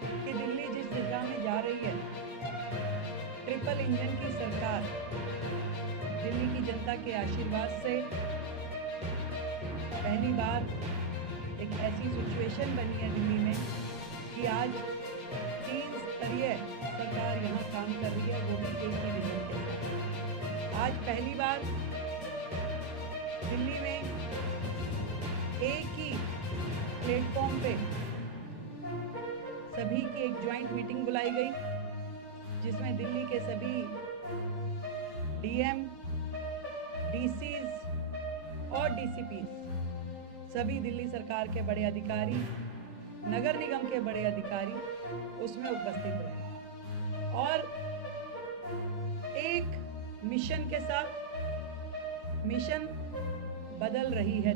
कि दिल्ली जिस दिशा में जा रही है, ट्रिपल इंजन की सरकार, दिल्ली की जनता के आशीर्वाद से पहली बार एक ऐसी सिचुएशन बनी है दिल्ली में कि आज 3 स्तरीय सरकार यहाँ काम कर रही है, वो भी एक ही विजन के साथ। आज पहली बार दिल्ली में एक ही प्लेटफॉर्म पे सभी की एक ज्वाइंट मीटिंग बुलाई गई, जिसमें दिल्ली के सभी डीएम, डीसीज और डीसीपीज, सभी दिल्ली सरकार के बड़े अधिकारी, नगर निगम के बड़े अधिकारी उसमें उपस्थित रहे और एक मिशन के साथ मिशन बदल रही है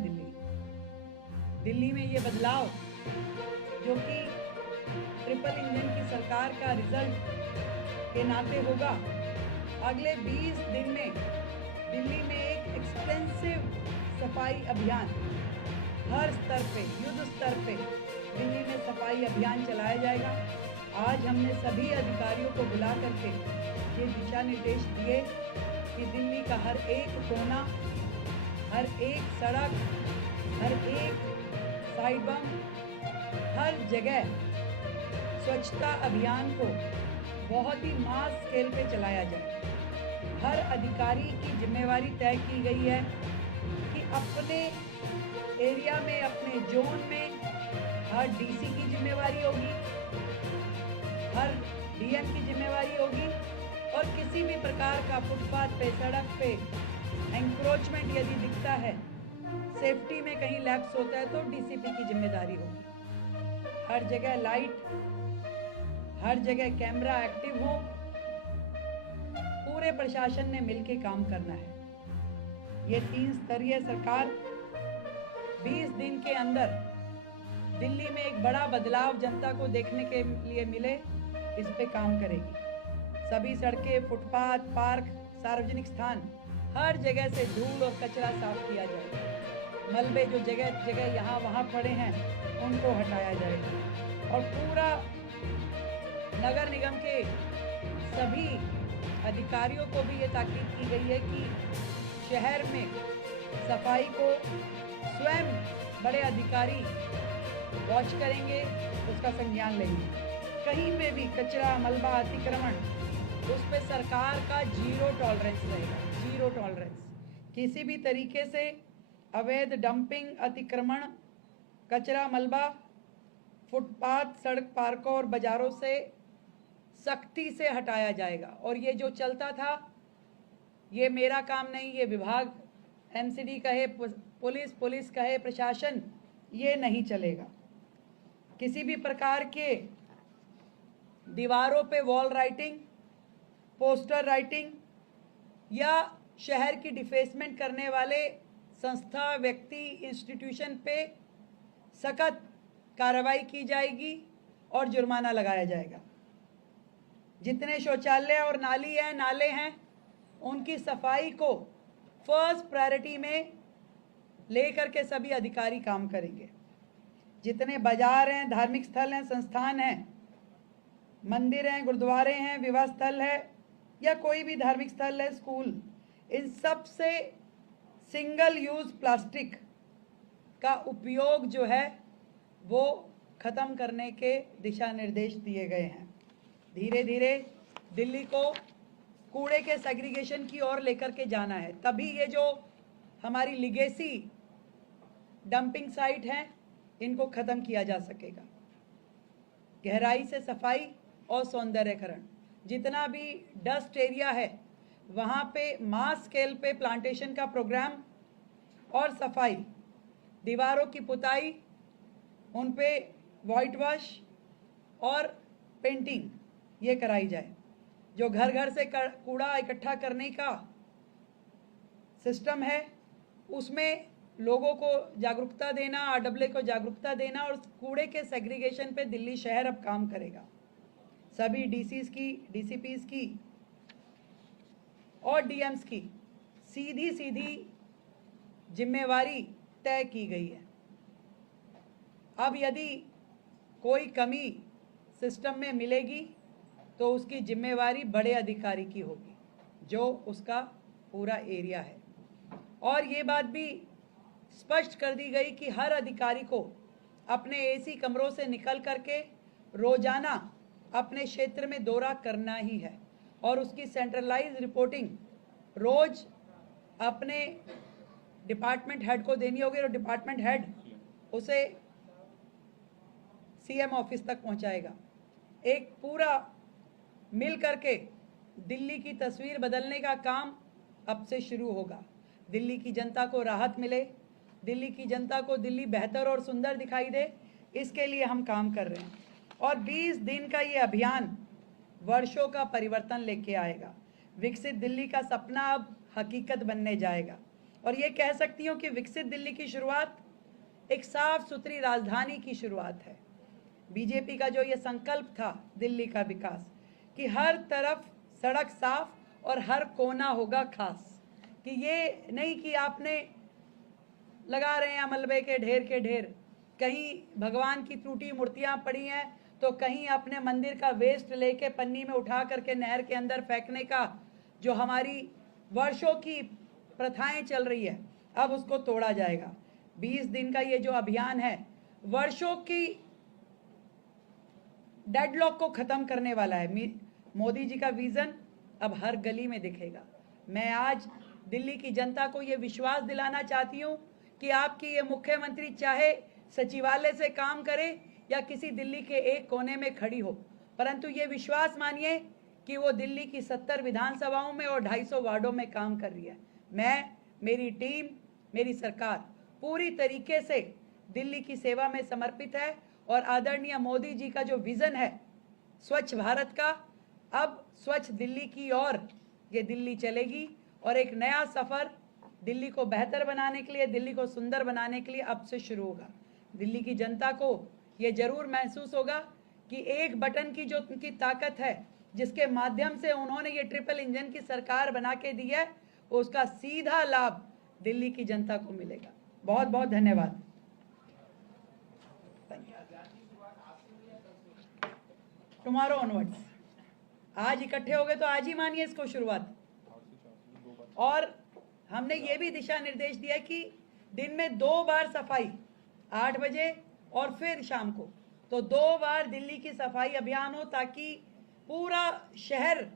दिल्ली में ये बदलाव जो कि ट्रिपल इंजन की सरकार का रिजल्ट के नाते होगा। अगले 20 दिन में दिल्ली में एक एक्सटेंसिव सफाई अभियान हर स्तर पे, युद्ध स्तर पे दिल्ली में सफाई अभियान चलाया जाएगा। आज हमने सभी अधिकारियों को बुला करके ये दिशा निर्देश दिए कि दिल्ली का हर एक कोना, हर एक सड़क, हर एक साइड बम, हर जगह स्वच्छता अभियान को बहुत ही मास स्केल पे चलाया जाए। हर अधिकारी की जिम्मेवारी तय की गई है कि अपने एरिया में, अपने जोन में हर डीसी की जिम्मेवारी होगी, हर डीएम की जिम्मेवारी होगी और किसी भी प्रकार का फुटपाथ पे, सड़क पे एंक्रोचमेंट यदि दिखता है, सेफ्टी में कहीं लैप्स होता है तो डीसीपी की जिम्मेदारी होगी। हर जगह लाइट, हर जगह कैमरा एक्टिव हो, पूरे प्रशासन ने मिलकर काम करना है। ये 3 स्तरीय सरकार 20 दिन के अंदर दिल्ली में एक बड़ा बदलाव जनता को देखने के लिए मिले, इस पे काम करेगी। सभी सड़कें, फुटपाथ, पार्क, सार्वजनिक स्थान, हर जगह से धूल और कचरा साफ किया जाएगा। मलबे जो जगह जगह यहाँ वहाँ पड़े हैं उनको हटाया जाएगा और पूरा नगर निगम के सभी अधिकारियों को भी ये ताकीद की गई है कि शहर में सफाई को स्वयं बड़े अधिकारी वॉच करेंगे, उसका संज्ञान लेंगे। कहीं पे भी कचरा, मलबा, अतिक्रमण, उस पर सरकार का जीरो टॉलरेंस रहेगा, जीरो टॉलरेंस। किसी भी तरीके से अवैध डंपिंग, अतिक्रमण, कचरा, मलबा फुटपाथ, सड़क, पार्कों और बाजारों से सख्ती से हटाया जाएगा। और ये जो चलता था, ये मेरा काम नहीं, ये विभाग, एमसीडी कहे पुलिस कहे प्रशासन, ये नहीं चलेगा। किसी भी प्रकार के दीवारों पे वॉल राइटिंग, पोस्टर राइटिंग या शहर की डिफेसमेंट करने वाले संस्था, व्यक्ति, इंस्टीट्यूशन पे सख्त कार्रवाई की जाएगी और जुर्माना लगाया जाएगा। जितने शौचालय और नाले हैं उनकी सफाई को फर्स्ट प्रायोरिटी में लेकर के सभी अधिकारी काम करेंगे। जितने बाजार हैं, धार्मिक स्थल हैं, संस्थान हैं, मंदिर हैं, गुरुद्वारे हैं, विवाह स्थल है या कोई भी धार्मिक स्थल है, स्कूल, इन सब से सिंगल यूज प्लास्टिक का उपयोग जो है वो ख़त्म करने के दिशा निर्देश दिए गए हैं। धीरे धीरे दिल्ली को कूड़े के सेग्रीगेशन की ओर लेकर के जाना है, तभी ये जो हमारी लिगेसी डंपिंग साइट हैं इनको ख़त्म किया जा सकेगा। गहराई से सफाई और सौंदर्यकरण, जितना भी डस्ट एरिया है वहाँ पे मास स्केल पे प्लांटेशन का प्रोग्राम और सफाई, दीवारों की पुताई, उन पे वाइट वॉश और पेंटिंग ये कराई जाए। जो घर घर से कूड़ा इकट्ठा करने का सिस्टम है उसमें लोगों को जागरूकता देना, आरडब्ल्यू को जागरूकता देना और कूड़े के सेग्रीगेशन पे दिल्ली शहर अब काम करेगा। सभी डीसीज की, डीसीपीज की और डीएम्स की सीधी सीधी जिम्मेवारी तय की गई है। अब यदि कोई कमी सिस्टम में मिलेगी तो उसकी जिम्मेवारी बड़े अधिकारी की होगी जो उसका पूरा एरिया है। और ये बात भी स्पष्ट कर दी गई कि हर अधिकारी को अपने एसी कमरों से निकल करके रोजाना अपने क्षेत्र में दौरा करना ही है और उसकी सेंट्रलाइज रिपोर्टिंग रोज अपने डिपार्टमेंट हेड को देनी होगी और डिपार्टमेंट हेड उसे सीएम ऑफिस तक पहुंचाएगा। एक पूरा मिल करके दिल्ली की तस्वीर बदलने का काम अब से शुरू होगा। दिल्ली की जनता को राहत मिले, दिल्ली की जनता को दिल्ली बेहतर और सुंदर दिखाई दे, इसके लिए हम काम कर रहे हैं। और 20 दिन का ये अभियान वर्षों का परिवर्तन लेके आएगा। विकसित दिल्ली का सपना अब हकीकत बनने जाएगा। और ये कह सकती हूँ कि विकसित दिल्ली की शुरुआत एक साफ सुथरी राजधानी की शुरुआत है। बीजेपी का जो ये संकल्प था दिल्ली का विकास, कि हर तरफ सड़क साफ और हर कोना होगा खास, कि ये नहीं कि आपने लगा रहे हैं मलबे के ढेर, कहीं भगवान की टूटी मूर्तियां पड़ी हैं तो कहीं अपने मंदिर का वेस्ट लेके पन्नी में उठा करके नहर के अंदर फेंकने का जो हमारी वर्षों की प्रथाएं चल रही है, अब उसको तोड़ा जाएगा। 20 दिन का ये जो अभियान है वर्षों की डेडलॉक को खत्म करने वाला है। मोदी जी का विजन अब हर गली में दिखेगा। मैं आज दिल्ली की जनता को ये विश्वास दिलाना चाहती हूँ कि आपकी ये मुख्यमंत्री चाहे सचिवालय से काम करे या किसी दिल्ली के एक कोने में खड़ी हो, परंतु ये विश्वास मानिए कि वो दिल्ली की 70 विधानसभाओं में और 250 वार्डों में काम कर रही है। मैं, मेरी टीम, मेरी सरकार पूरी तरीके से दिल्ली की सेवा में समर्पित है और आदरणीय मोदी जी का जो विजन है स्वच्छ भारत का, अब स्वच्छ दिल्ली की ओर ये दिल्ली चलेगी और एक नया सफर दिल्ली को बेहतर बनाने के लिए, दिल्ली को सुंदर बनाने के लिए अब से शुरू होगा। दिल्ली की जनता को ये जरूर महसूस होगा कि एक बटन की जो उनकी ताकत है, जिसके माध्यम से उन्होंने ये ट्रिपल इंजन की सरकार बना के दी है, उसका सीधा लाभ दिल्ली की जनता को मिलेगा। बहुत बहुत धन्यवाद। टुमारो ऑनवर्ड्स, आज इकट्ठे हो गए तो आज ही मानिए इसको शुरुआत। और हमने ये भी दिशा निर्देश दिया कि दिन में 2 बार सफाई, 8 बजे और फिर शाम को, तो 2 बार दिल्ली की सफाई अभियान हो ताकि पूरा शहर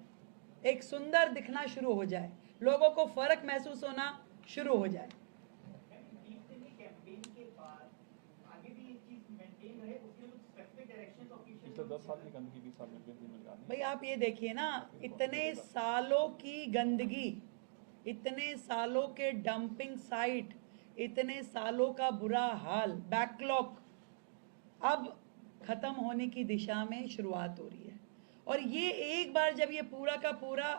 एक सुंदर दिखना शुरू हो जाए, लोगों को फर्क महसूस होना शुरू हो जाए। भाई आप ये देखिए ना, इतने सालों की गंदगी, इतने सालों के डंपिंग साइट, इतने सालों का बुरा हाल, बैकलॉग अब खत्म होने की दिशा में शुरुआत हो रही है। और ये एक बार जब ये पूरा का पूरा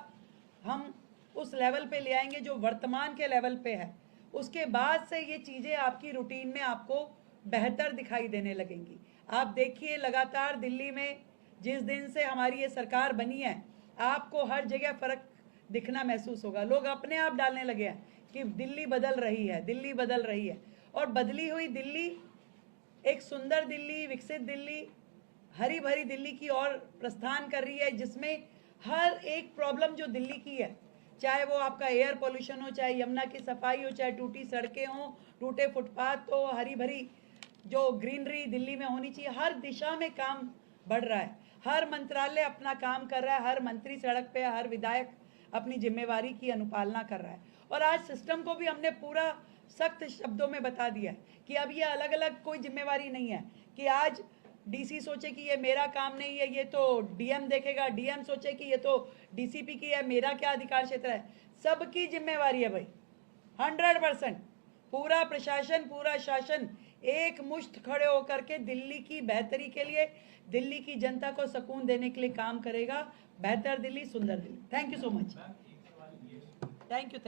हम उस लेवल पे ले आएंगे जो वर्तमान के लेवल पे है, उसके बाद से ये चीज़ें आपकी रूटीन में आपको बेहतर दिखाई देने लगेंगी। आप देखिए लगातार दिल्ली में जिस दिन से हमारी ये सरकार बनी है, आपको हर जगह फ़र्क दिखना महसूस होगा। लोग अपने आप डालने लगे हैं कि दिल्ली बदल रही है, दिल्ली बदल रही है। और बदली हुई दिल्ली एक सुंदर दिल्ली, विकसित दिल्ली, हरी भरी दिल्ली की ओर प्रस्थान कर रही है, जिसमें हर एक प्रॉब्लम जो दिल्ली की है, चाहे वो आपका एयर पोल्यूशन हो, चाहे यमुना की सफाई हो, चाहे टूटी सड़कें हो, टूटे फुटपाथ हो, हरी भरी जो ग्रीनरी दिल्ली में होनी चाहिए, हर दिशा में काम बढ़ रहा है। हर मंत्रालय अपना काम कर रहा है, हर मंत्री सड़क पे, हर विधायक अपनी जिम्मेवारी की अनुपालना कर रहा है। और आज सिस्टम को भी हमने पूरा सख्त शब्दों में बता दिया है कि अब ये अलग अलग कोई जिम्मेवारी नहीं है कि आज डीसी सोचे कि ये मेरा काम नहीं है, ये तो डीएम देखेगा, डीएम सोचे कि ये तो डीसीपी की है, मेरा क्या अधिकार क्षेत्र है। सबकी जिम्मेवारी है भाई, 100%। पूरा प्रशासन, पूरा शासन एक मुश्त खड़े होकर के दिल्ली की बेहतरी के लिए, दिल्ली की जनता को सुकून देने के लिए काम करेगा। बेहतर दिल्ली, सुंदर Delhi. Thank you so much. Thank you.